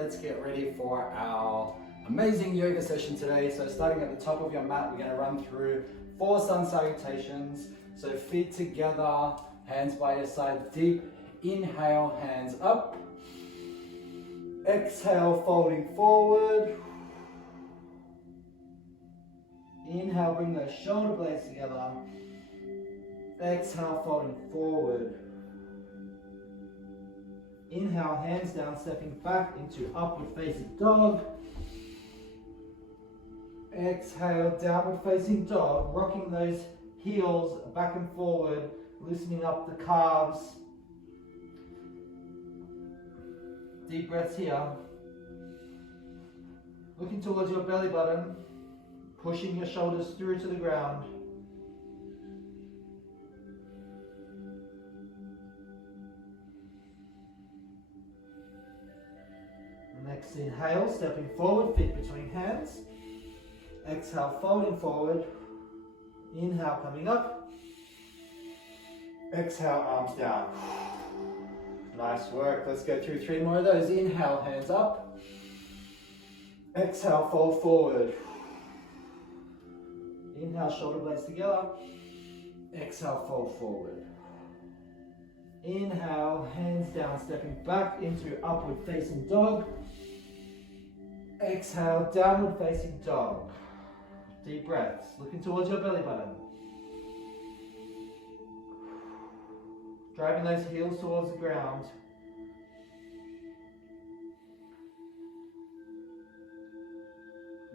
let's get ready for our amazing yoga session today. So starting at the top of your mat, we're going to run through 4 sun salutations. So feet together, hands by your side, deep inhale, hands up. Exhale, folding forward. Inhale, bring those shoulder blades together. Exhale, folding forward. Inhale, hands down, stepping back into upward facing dog. Exhale, downward facing dog, rocking those heels back and forward, loosening up the calves. Deep breaths here. Looking towards your belly button, pushing your shoulders through to the ground. Next inhale, stepping forward, feet between hands. Exhale, folding forward. Inhale, coming up. Exhale, arms down. Nice work. Let's go through 3 more of those. Inhale, hands up. Exhale, fold forward. Inhale, shoulder blades together. Exhale, fold forward. Inhale, hands down, stepping back into upward facing dog. Exhale, downward facing dog. Deep breaths, looking towards your belly button. Driving those heels towards the ground.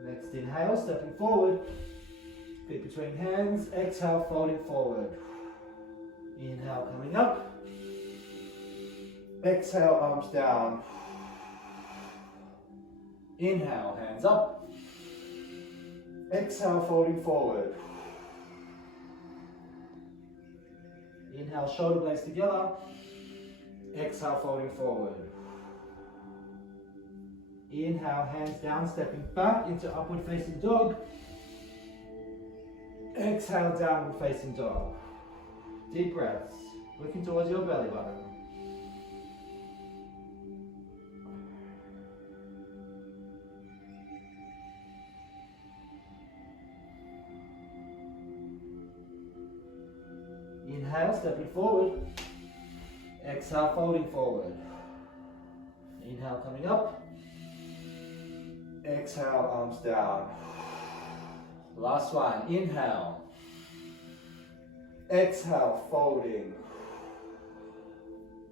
Next inhale, stepping forward. Feet between hands. Exhale, folding forward. Inhale, coming up. Exhale, arms down. Inhale, hands up. Exhale, folding forward. Inhale, shoulder blades together. Exhale, folding forward. Inhale, hands down, stepping back into upward facing dog. Exhale, downward facing dog. Deep breaths, looking towards your belly button. Inhale, stepping forward. Exhale, folding forward. Inhale, coming up. Exhale, arms down. Last one. Inhale. Exhale, folding.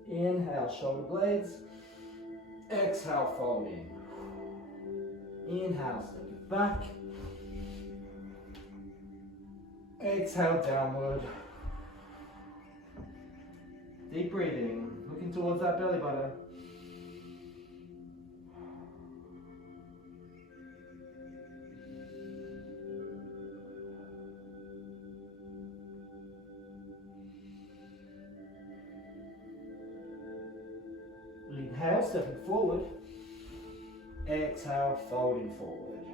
Inhale, shoulder blades. Exhale, folding. Inhale, stepping back. Exhale, downward. Deep breathing, looking towards that belly button. Inhale, stepping forward. Exhale, folding forward.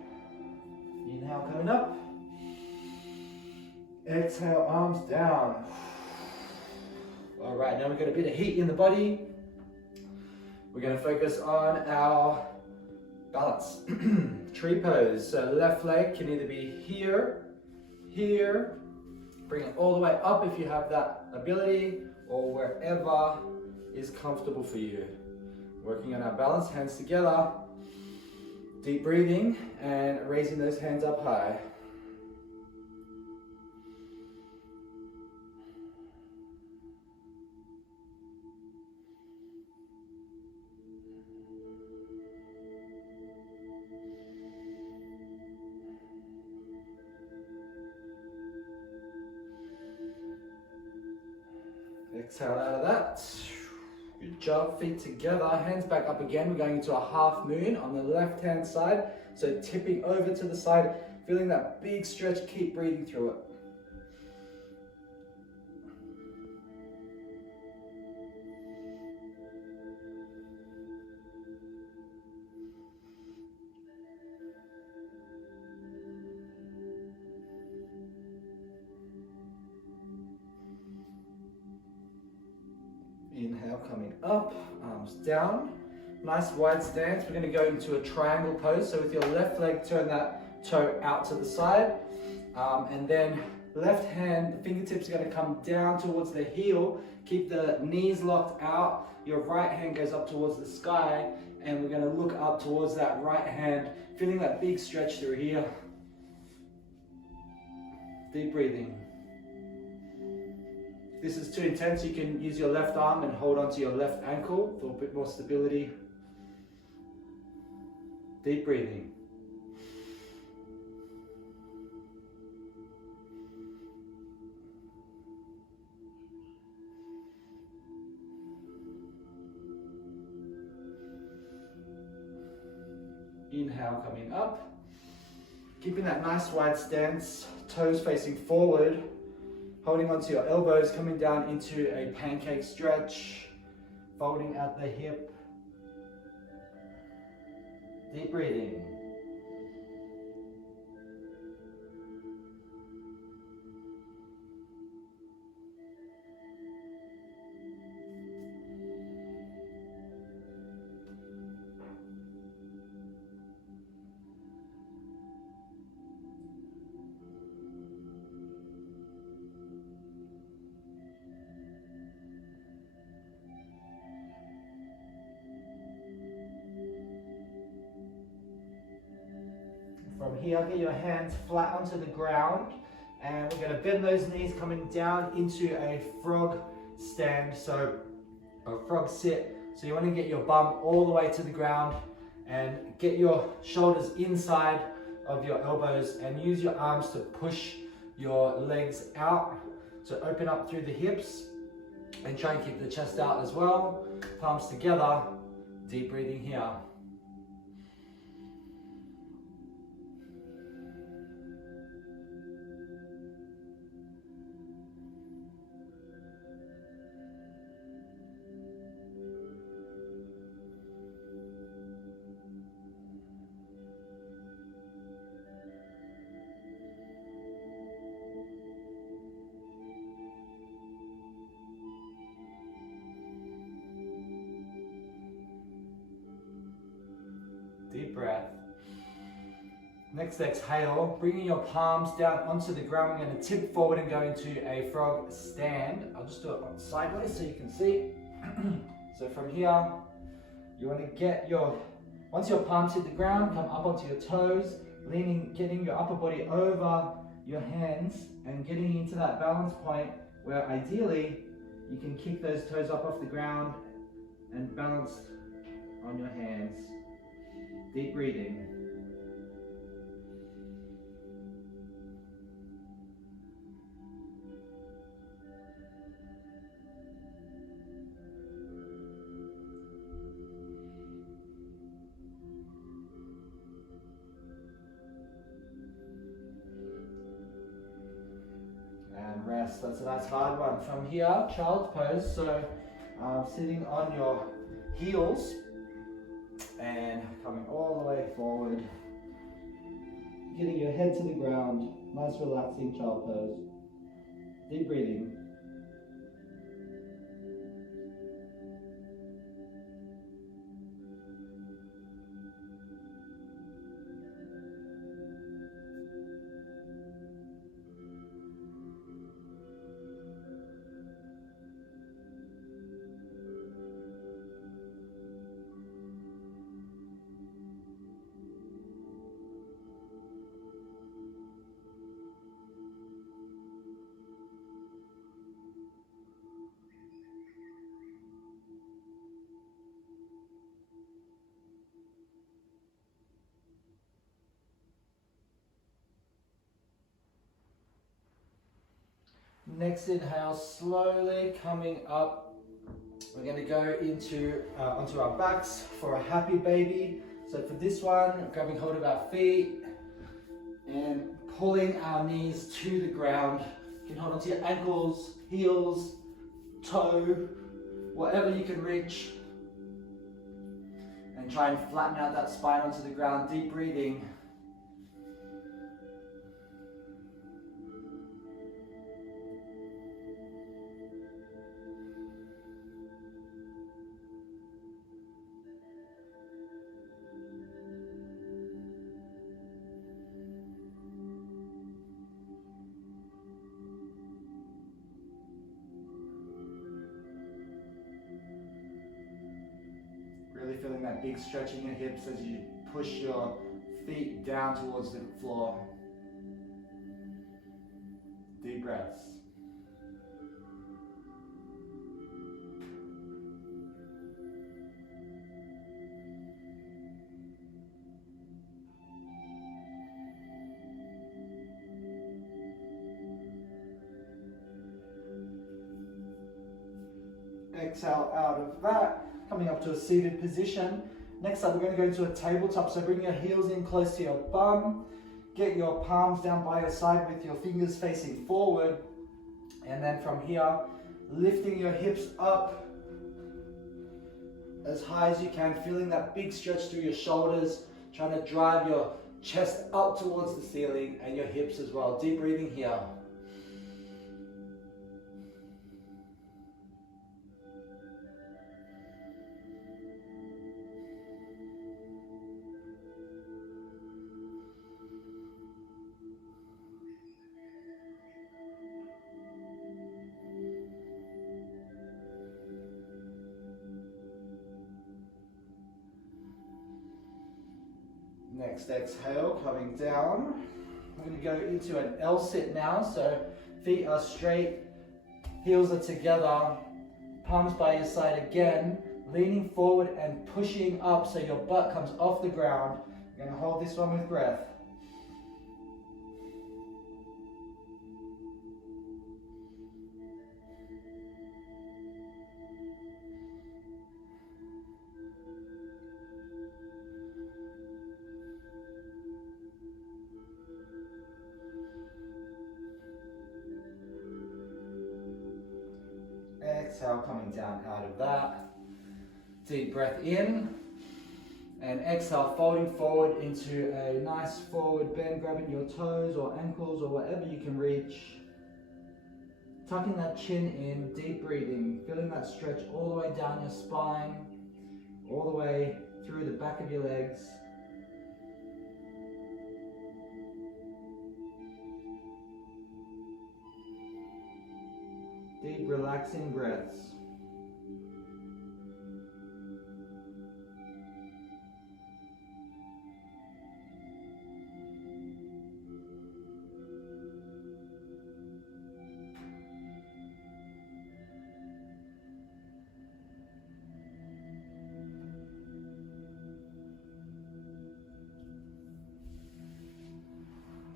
Inhale, coming up. Exhale, arms down. All right, now we've got a bit of heat in the body. We're going to focus on our balance. Tree pose. So left leg can either be here, here, bring it all the way up if you have that ability, or wherever is comfortable for you. Working on our balance, hands together, deep breathing, and raising those hands up high. Exhale out of that. Good job. Feet together, hands back up again. We're going into a half moon on the left hand side. So tipping over to the side, feeling that big stretch. Keep breathing through it. Inhale, coming up, arms down. Nice wide stance. We're going to go into a triangle pose. So with your left leg, turn that toe out to the side. And then left hand, the fingertips are going to come down towards the heel. Keep the knees locked out. Your right hand goes up towards the sky. And we're going to look up towards that right hand, feeling that big stretch through here. Deep breathing. If this is too intense, you can use your left arm and hold onto your left ankle for a bit more stability. Deep breathing. Inhale, coming up. Keeping that nice wide stance, toes facing forward, holding onto your elbows, coming down into a pancake stretch, folding at the hip. Deep breathing. From here, get your hands flat onto the ground, and we're going to bend those knees coming down into a frog stand, so a frog sit. So you want to get your bum all the way to the ground and get your shoulders inside of your elbows and use your arms to push your legs out. So open up through the hips and try and keep the chest out as well. Palms together, deep breathing here. Deep breath. Next exhale, bringing your palms down onto the ground. We're going to tip forward and go into a frog stand. I'll just do it on sideways so you can see. So from here, you want to get once your palms hit the ground, come up onto your toes, getting your upper body over your hands and getting into that balance point where ideally you can kick those toes up off the ground and balance on your hands. Deep breathing. And rest. That's a nice hard one. From here, child's pose. So sitting on your heels and coming all the way forward, getting your head to the ground. Nice relaxing child pose. Deep breathing. Next inhale, slowly coming up. We're going to go into onto our backs for a happy baby. So for this one, grabbing hold of our feet and pulling our knees to the ground. You can hold onto your ankles, heels, toe, whatever you can reach. And try and flatten out that spine onto the ground. Deep breathing. Really feeling that big stretch in your hips as you push your feet down towards the floor. Deep breaths. Exhale out of that, coming up to a seated position. Next up, we're going to go into a tabletop. So bring your heels in close to your bum. Get your palms down by your side with your fingers facing forward. And then from here, lifting your hips up as high as you can, feeling that big stretch through your shoulders, trying to drive your chest up towards the ceiling and your hips as well. Deep breathing here. Next exhale, coming down. We're going to go into an L-sit now. So feet are straight, heels are together, palms by your side again, leaning forward and pushing up so your butt comes off the ground. You're going to hold this one with breath. Exhale, coming down out of that. Deep breath in. And exhale, folding forward into a nice forward bend, grabbing your toes or ankles or whatever you can reach. Tucking that chin in, deep breathing, feeling that stretch all the way down your spine, all the way through the back of your legs. Deep, relaxing breaths.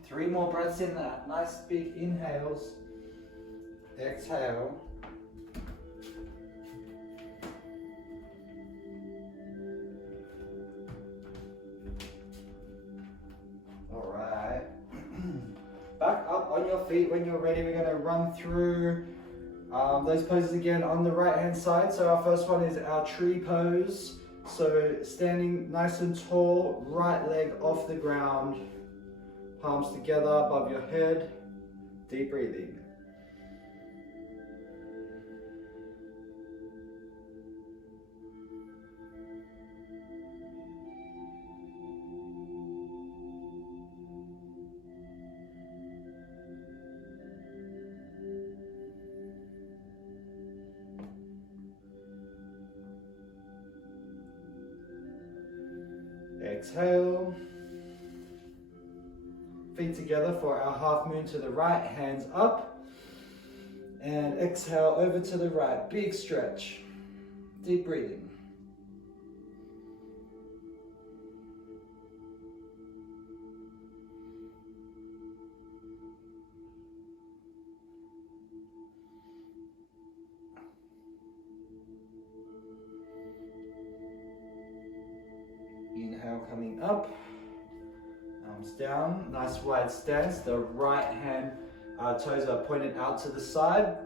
Three more breaths in that. Nice big inhales. Exhale. All right. Back up on your feet when you're ready. We're going to run through those poses again on the right hand side. So our first one is our tree pose. So standing nice and tall, right leg off the ground, palms together above your head. Deep breathing. Exhale. Feet together for our half moon to the right, hands up. And exhale over to the right, big stretch. Deep breathing. Inhale, coming up. Arms down, nice wide stance. The right hand toes are pointed out to the side,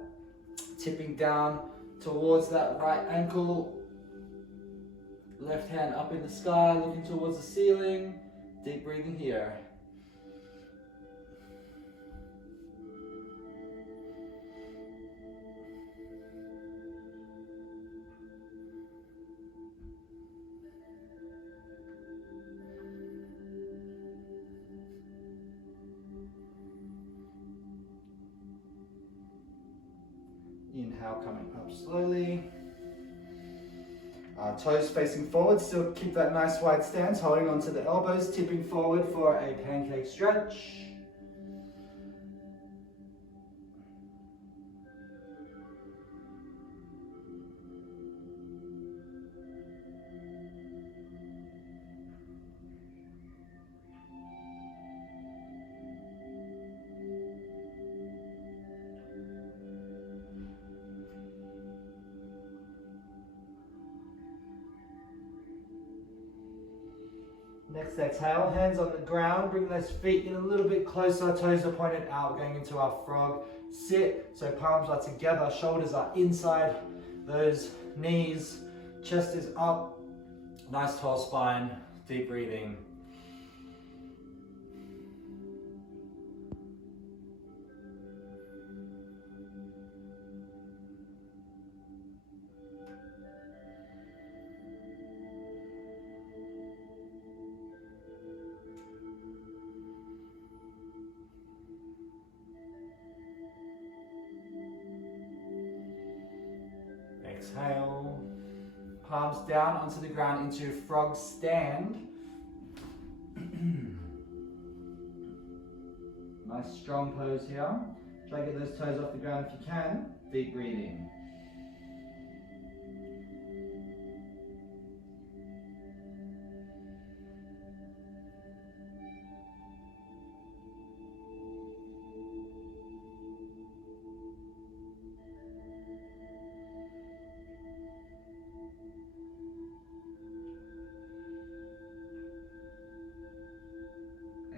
tipping down towards that right ankle. Left hand up in the sky, looking towards the ceiling. Deep breathing here. Inhale, coming up slowly. Toes facing forward, still keep that nice wide stance, holding onto the elbows, tipping forward for a pancake stretch. Next exhale, hands on the ground, bring those feet in a little bit closer, toes are pointed out, going into our frog sit. So palms are together, shoulders are inside those knees, chest is up, nice tall spine, deep breathing. Exhale, palms down onto the ground into frog stand. Nice strong pose here. Try to get those toes off the ground if you can. Deep breathing.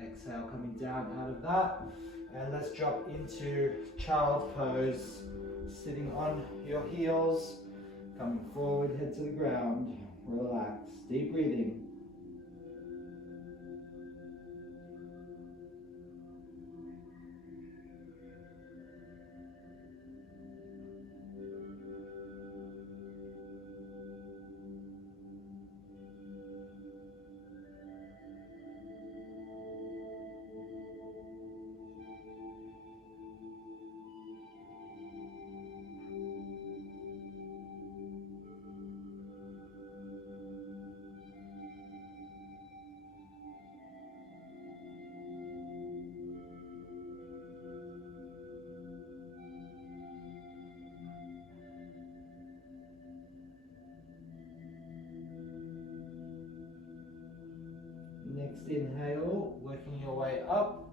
Exhale, coming down out of that. And let's drop into child pose. Sitting on your heels, coming forward, head to the ground. Relax, deep breathing. Next inhale, working your way up.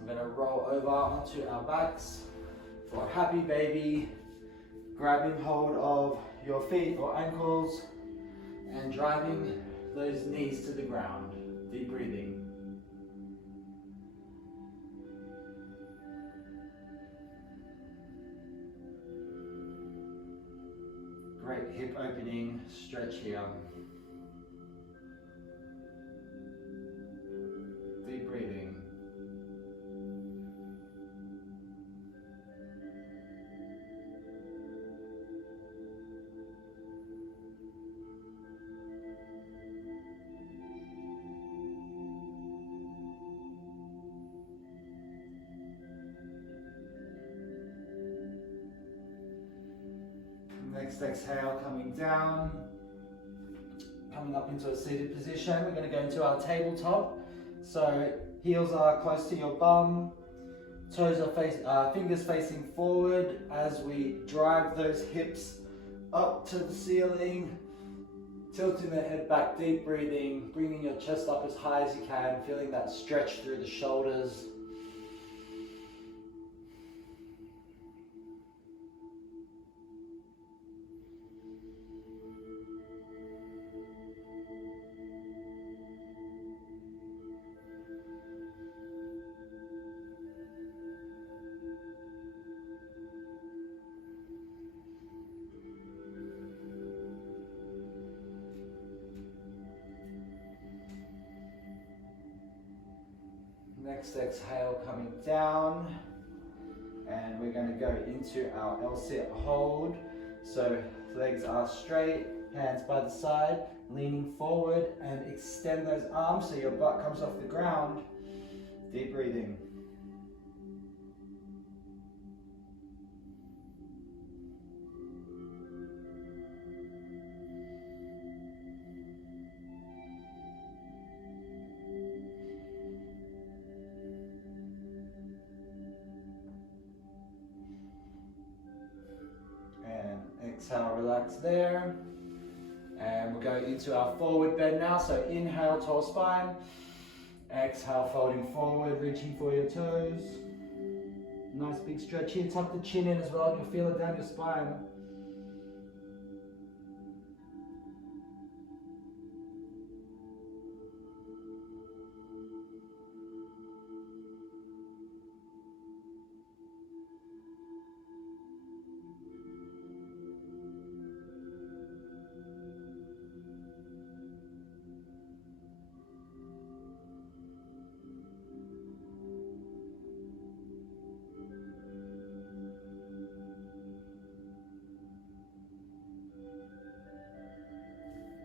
We're going to roll over onto our backs for a happy baby, grabbing hold of your feet or ankles and driving those knees to the ground. Deep breathing. Great hip opening stretch here. Deep breathing. Next exhale, coming down, coming up into a seated position. We're going to go into our tabletop. So heels are close to your bum, toes are fingers facing forward as we drive those hips up to the ceiling, tilting the head back, deep breathing, bringing your chest up as high as you can, feeling that stretch through the shoulders. Next exhale, coming down, and we're going to go into our L-sit hold. So legs are straight, hands by the side, leaning forward, and extend those arms so your butt comes off the ground. Deep breathing. Exhale, relax there. And we'll go into our forward bend now. So inhale, tall spine. Exhale, folding forward, reaching for your toes. Nice big stretch here. Tuck the chin in as well. You'll feel it down your spine.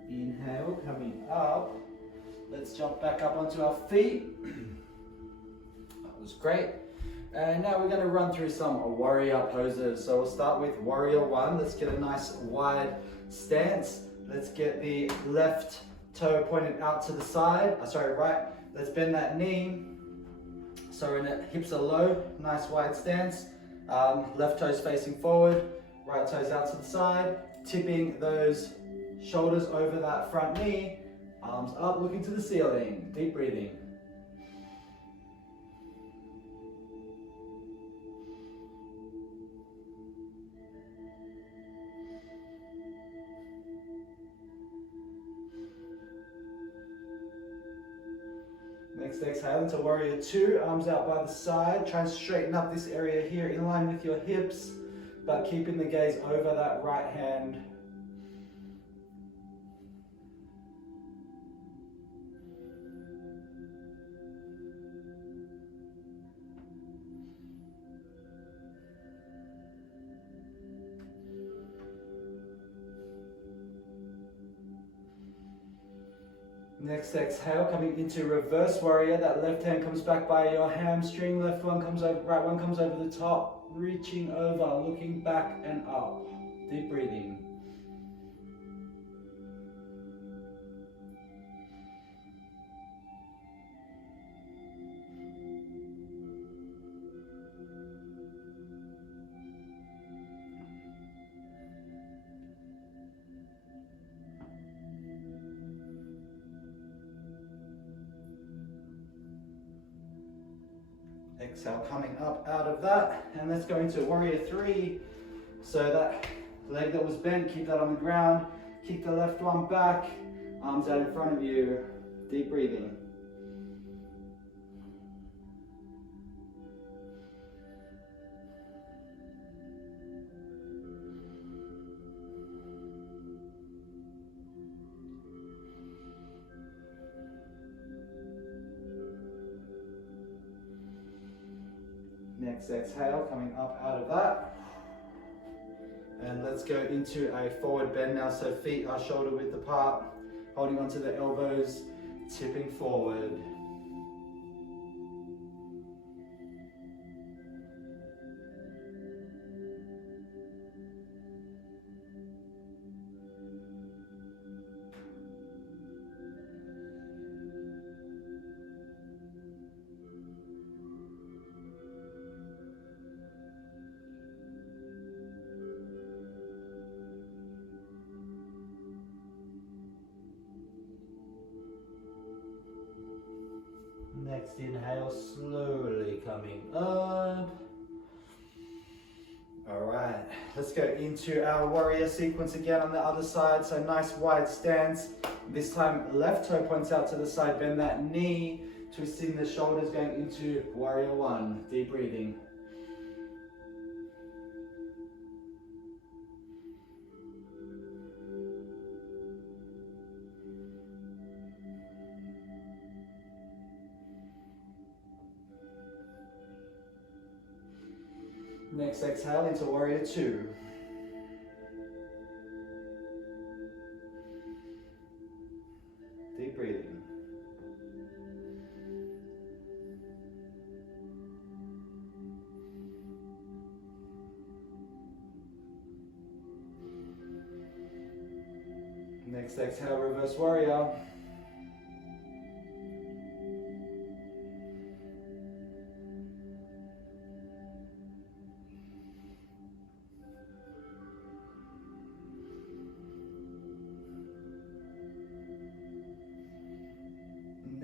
Inhale, coming up. Let's jump back up onto our feet. That was great. And now we're going to run through some warrior poses. So we'll start with warrior one. Let's get a nice wide stance. Let's get the left toe pointed out to the side. Right. Let's bend that knee. So we're in it, hips are low, nice wide stance. Left toes facing forward, right toes out to the side. Tipping those shoulders over that front knee, arms up, looking to the ceiling. Deep breathing. Next exhale into warrior two, arms out by the side. Try and straighten up this area here in line with your hips, but keeping the gaze over that right hand. Next exhale, coming into reverse warrior. That left hand comes back by your hamstring, left one comes over, right one comes over the top, reaching over, looking back and up. Deep breathing. Exhale, coming up out of that, and let's go into warrior three. So that leg that was bent, keep that on the ground, kick the left one back, arms out in front of you, deep breathing. Next exhale, coming up out of that. And let's go into a forward bend now. So feet are shoulder width apart, holding onto the elbows, tipping forward. Next inhale, slowly coming up. All right, let's go into our warrior sequence again on the other side. So nice wide stance. This time left toe points out to the side, bend that knee, twisting the shoulders, going into warrior one. Deep breathing. Next exhale into warrior two. Deep breathing. Next exhale, reverse warrior.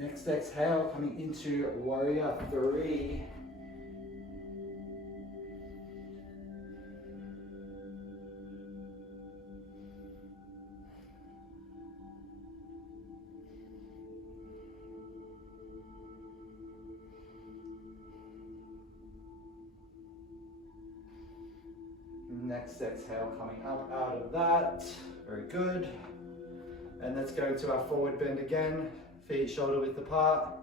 Next exhale, coming into warrior three. Next exhale, coming up out of that. Very good. And let's go to our forward bend again. Feet shoulder width apart.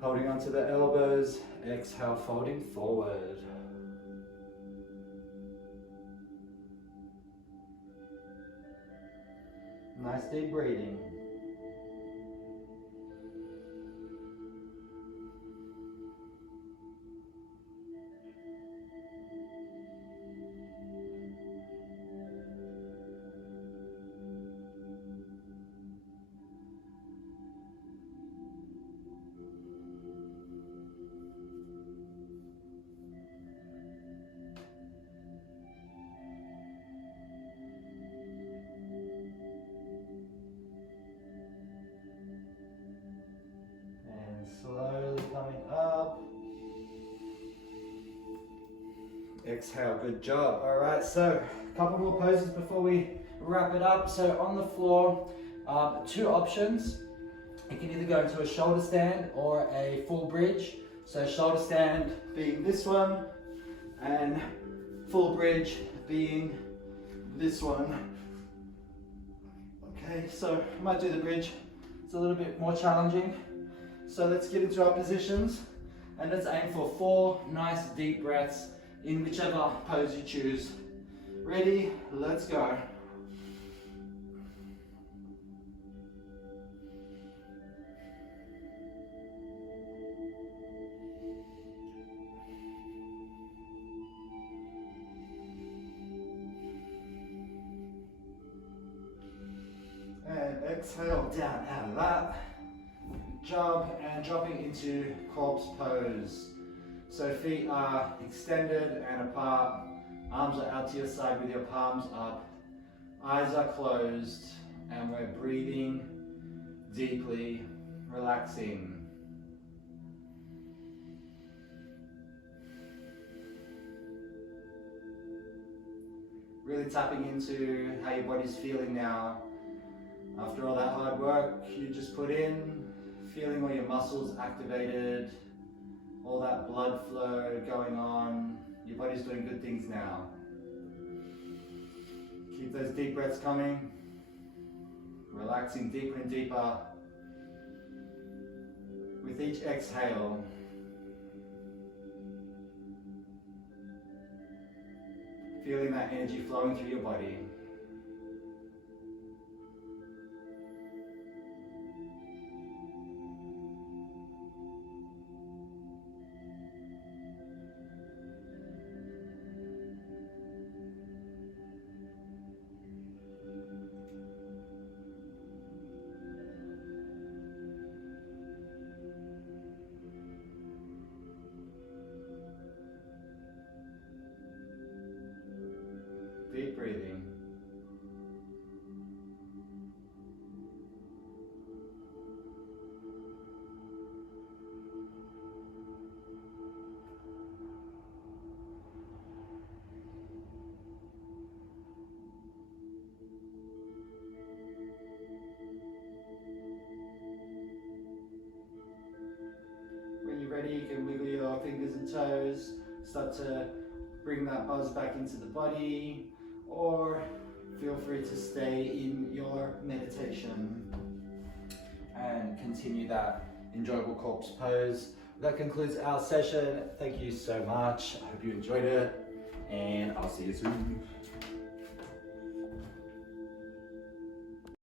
Holding onto the elbows. Exhale, folding forward. Nice deep breathing. Slowly coming up. Exhale, good job. All right, so a couple more poses before we wrap it up. So on the floor, two options. You can either go into a shoulder stand or a full bridge. So shoulder stand being this one and full bridge being this one. Okay, so I might do the bridge. It's a little bit more challenging. So let's get into our positions and let's aim for 4 nice deep breaths in whichever pose you choose. Ready? Let's go. And exhale down out of that. Job and dropping into corpse pose. So feet are extended and apart, arms are out to your side with your palms up, eyes are closed, and we're breathing deeply, relaxing. Really tapping into how your body's feeling now. After all that hard work you just put in, feeling all your muscles activated, all that blood flow going on. Your body's doing good things now. Keep those deep breaths coming, relaxing deeper and deeper. With each exhale, feeling that energy flowing through your body. Deep breathing. When you're ready, you can wiggle your fingers and toes, start to bring that buzz back into the body, or feel free to stay in your meditation and continue that enjoyable corpse pose. That concludes our session. Thank you so much. I hope you enjoyed it, and I'll see you soon.